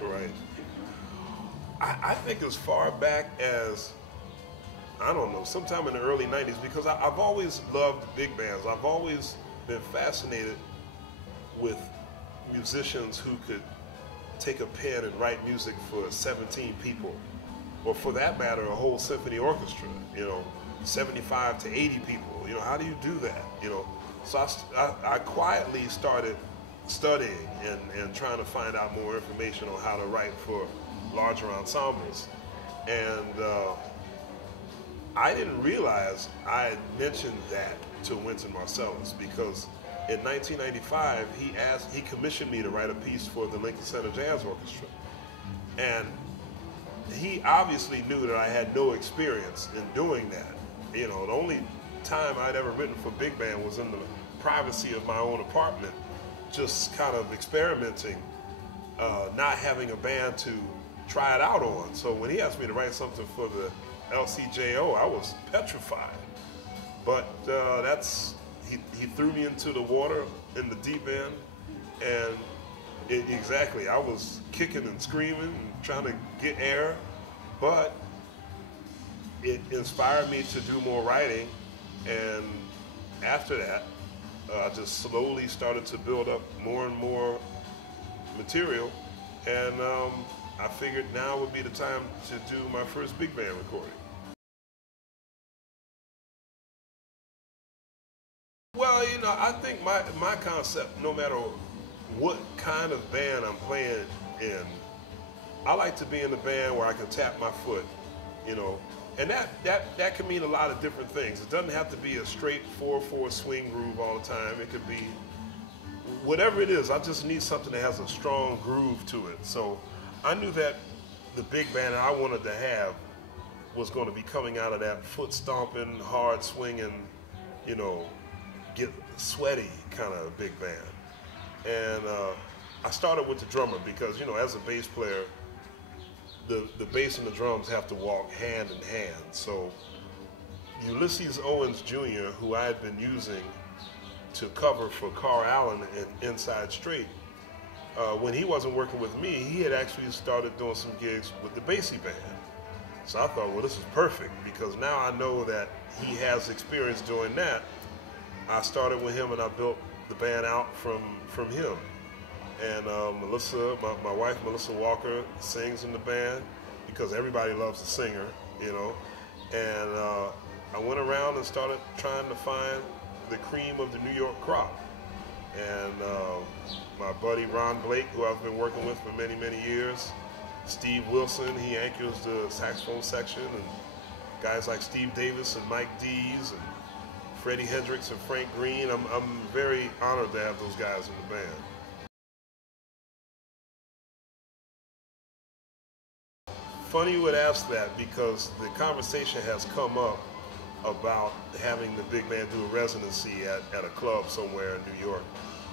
Right. I think as far back as, I don't know, sometime in the early 90s, because I've always loved big bands. I've always been fascinated with musicians who could take a pen and write music for 17 people, or for that matter, a whole symphony orchestra, 75 to 80 people. How do you do that? So I quietly started studying and trying to find out more information on how to write for larger ensembles. And I didn't realize I had mentioned that to Wynton Marsalis, because in 1995 he commissioned me to write a piece for the Lincoln Center Jazz Orchestra. And he obviously knew that I had no experience in doing that. The only time I'd ever written for big band was in the privacy of my own apartment, just kind of experimenting, not having a band to try it out on. So when he asked me to write something for the LCJO, I was petrified. But he threw me into the water in the deep end, and exactly, I was kicking and screaming and trying to get air, but it inspired me to do more writing. And after that, I just slowly started to build up more and more material, and I figured now would be the time to do my first big band recording. Well, I think my concept, no matter what kind of band I'm playing in, I like to be in a band where I can tap my foot, and that can mean a lot of different things. It doesn't have to be a straight 4/4 swing groove all the time. It could be whatever it is. I just need something that has a strong groove to it. So I knew that the big band that I wanted to have was going to be coming out of that foot stomping, hard swinging, get sweaty kind of big band. And I started with the drummer because, as a bass player, the bass and the drums have to walk hand in hand. So Ulysses Owens Jr., who I had been using to cover for Carl Allen in Inside Straight, when he wasn't working with me, he had actually started doing some gigs with the Basie band. So I thought, well, this is perfect, because now I know that he has experience doing that. I started with him and I built the band out from him. And Melissa, my wife, Melissa Walker, sings in the band because everybody loves a singer, And I went around and started trying to find the cream of the New York crop. And my buddy Ron Blake, who I've been working with for many, many years, Steve Wilson, he anchors the saxophone section, and guys like Steve Davis and Mike Dees and Freddie Hendricks and Frank Green. I'm very honored to have those guys in the band. Funny you would ask that, because the conversation has come up about having the big band do a residency at a club somewhere in New York.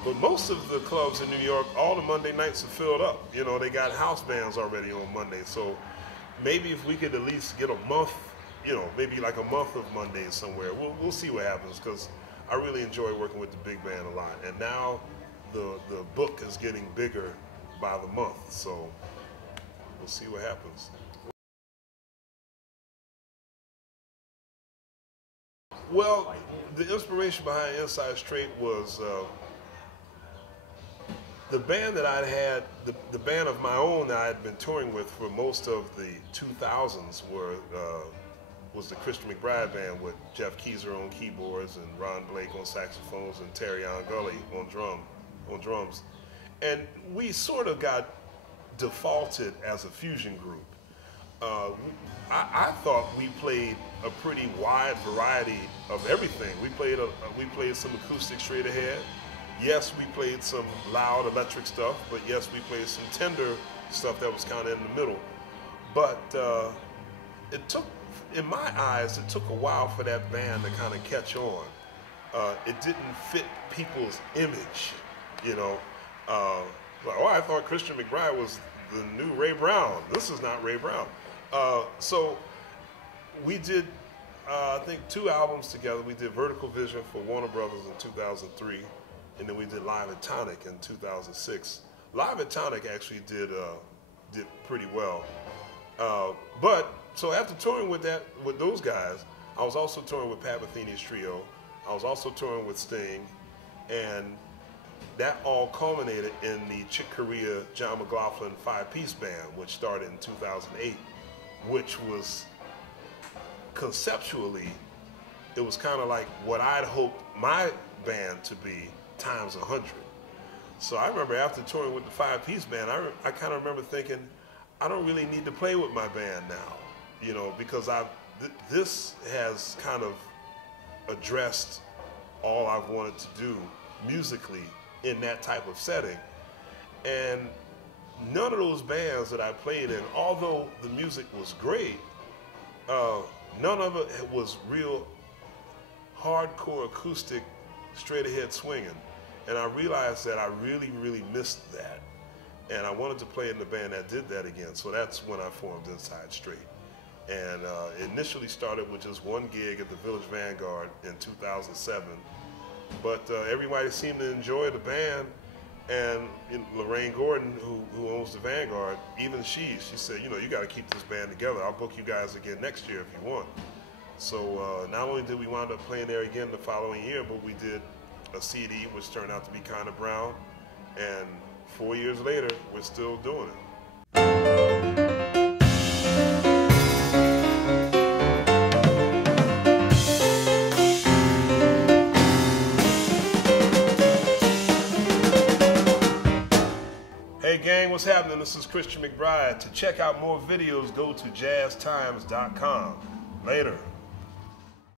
But most of the clubs in New York, all the Monday nights are filled up. They got house bands already on Monday. So maybe if we could at least get a month, maybe like a month of Mondays somewhere. We'll see what happens, because I really enjoy working with the big band a lot. And now the book is getting bigger by the month. So we'll see what happens. Well, the inspiration behind Inside Straight was the band that I'd had, the band of my own that I had been touring with for most of the 2000s was the Christian McBride band, with Jeff Keezer on keyboards and Ron Blake on saxophones and Terry Gully on drums. And we sort of got defaulted as a fusion group. I thought we played a pretty wide variety of everything. We played some acoustic straight ahead. Yes, we played some loud electric stuff, but yes, we played some tender stuff that was kind of in the middle. But it took, in my eyes, it took a while for that band to kind of catch on. It didn't fit people's image, I thought Christian McBride was the new Ray Brown. This is not Ray Brown. So we did, I think, 2 albums together. We did Vertical Vision for Warner Brothers in 2003, and then we did Live at Tonic in 2006. Live at Tonic actually did did pretty well. But so after touring with those guys, I was also touring with Pat Metheny's trio. I was also touring with Sting, and that all culminated in the Chick Corea John McLaughlin 5-piece band, which started in 2008, which was conceptually, it was kind of like what I'd hoped my band to be times 100. So I remember after touring with the 5-piece band, I kind of remember thinking, I don't really need to play with my band now, you know, because this has kind of addressed all I've wanted to do musically in that type of setting. And none of those bands that I played in, although the music was great, none of it was real hardcore acoustic, straight ahead swinging. And I realized that I really, really missed that. And I wanted to play in the band that did that again. So that's when I formed Inside Straight. And initially started with just one gig at the Village Vanguard in 2007. But everybody seemed to enjoy the band. And Lorraine Gordon, who owns the Vanguard, even she said, you know, you got to keep this band together. I'll book you guys again next year if you want. So not only did we wind up playing there again the following year, but we did a CD, which turned out to be Kinda Brown. And 4 years later, we're still doing it. Hey gang, what's happening? This is Christian McBride. To check out more videos, go to JazzTimes.com. Later.